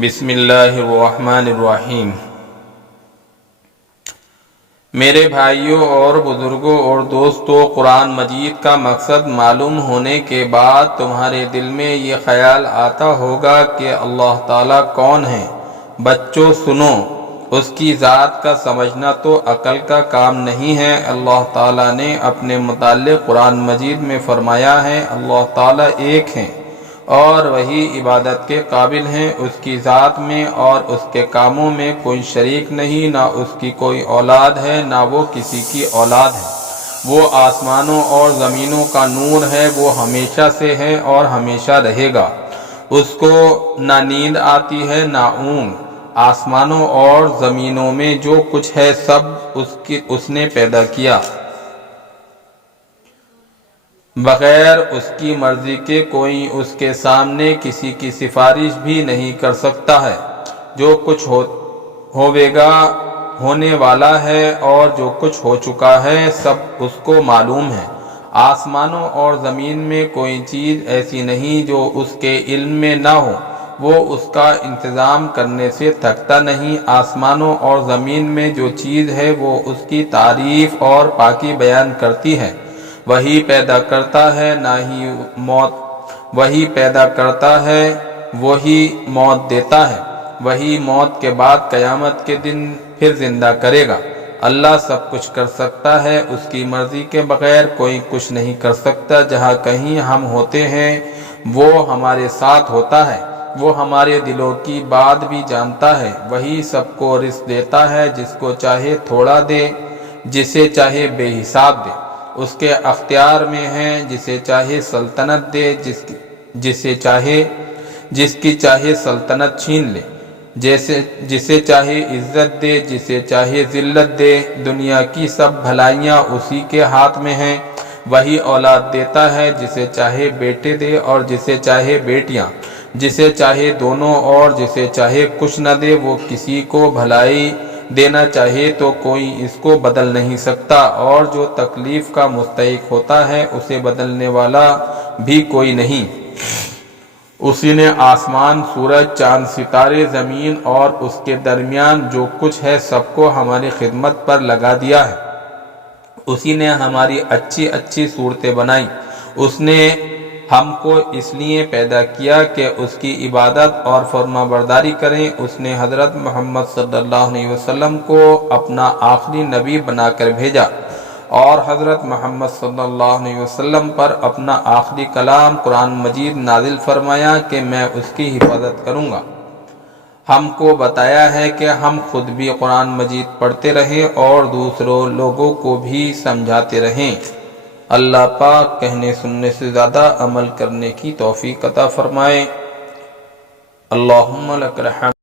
بسم اللہ الرحمن الرحیم۔ میرے بھائیوں اور بزرگوں اور دوستوں، قرآن مجید کا مقصد معلوم ہونے کے بعد تمہارے دل میں یہ خیال آتا ہوگا کہ اللہ تعالیٰ کون ہے۔ بچوں سنو، اس کی ذات کا سمجھنا تو عقل کا کام نہیں ہے۔ اللہ تعالیٰ نے اپنے متعلق قرآن مجید میں فرمایا ہے، اللہ تعالیٰ ایک ہیں اور وہی عبادت کے قابل ہیں۔ اس کی ذات میں اور اس کے کاموں میں کوئی شریک نہیں، نہ اس کی کوئی اولاد ہے نہ وہ کسی کی اولاد ہے۔ وہ آسمانوں اور زمینوں کا نور ہے، وہ ہمیشہ سے ہے اور ہمیشہ رہے گا۔ اس کو نہ نیند آتی ہے نہ اونگ۔ آسمانوں اور زمینوں میں جو کچھ ہے سب اس نے پیدا کیا۔ بغیر اس کی مرضی کے کوئی اس کے سامنے کسی کی سفارش بھی نہیں کر سکتا ہے۔ جو کچھ ہونے والا ہے اور جو کچھ ہو چکا ہے سب اس کو معلوم ہے۔ آسمانوں اور زمین میں کوئی چیز ایسی نہیں جو اس کے علم میں نہ ہو۔ وہ اس کا انتظام کرنے سے تھکتا نہیں۔ آسمانوں اور زمین میں جو چیز ہے وہ اس کی تعریف اور پاکی بیان کرتی ہے۔ وہی پیدا کرتا ہے وہی پیدا کرتا ہے، وہی موت دیتا ہے، وہی موت کے بعد قیامت کے دن پھر زندہ کرے گا۔ اللہ سب کچھ کر سکتا ہے، اس کی مرضی کے بغیر کوئی کچھ نہیں کر سکتا۔ جہاں کہیں ہم ہوتے ہیں وہ ہمارے ساتھ ہوتا ہے، وہ ہمارے دلوں کی بات بھی جانتا ہے۔ وہی سب کو رزق دیتا ہے، جس کو چاہے تھوڑا دے، جسے چاہے بے حساب دے۔ اس کے اختیار میں ہے، جسے چاہے سلطنت دے، جس کی چاہے سلطنت چھین لے، جسے چاہے عزت دے، جسے چاہے ذلت دے۔ دنیا کی سب بھلائیاں اسی کے ہاتھ میں ہیں۔ وہی اولاد دیتا ہے، جسے چاہے بیٹے دے اور جسے چاہے بیٹیاں، جسے چاہے دونوں اور جسے چاہے کچھ نہ دے۔ وہ کسی کو بھلائی دینا چاہے تو کوئی اس کو بدل نہیں سکتا، اور جو تکلیف کا مستحق ہوتا ہے اسے بدلنے والا بھی کوئی نہیں۔ اسی نے آسمان، سورج، چاند، ستارے، زمین اور اس کے درمیان جو کچھ ہے سب کو ہماری خدمت پر لگا دیا ہے۔ اسی نے ہماری اچھی اچھی صورتیں بنائی۔ اس نے ہم کو اس لیے پیدا کیا کہ اس کی عبادت اور فرما برداری کریں۔ اس نے حضرت محمد صلی اللہ علیہ وسلم کو اپنا آخری نبی بنا کر بھیجا اور حضرت محمد صلی اللہ علیہ وسلم پر اپنا آخری کلام قرآن مجید نازل فرمایا کہ میں اس کی حفاظت کروں گا۔ ہم کو بتایا ہے کہ ہم خود بھی قرآن مجید پڑھتے رہیں اور دوسروں لوگوں کو بھی سمجھاتے رہیں۔ اللہ پاک کہنے سننے سے زیادہ عمل کرنے کی توفیق عطا فرمائے۔ اللہم لک الحمد۔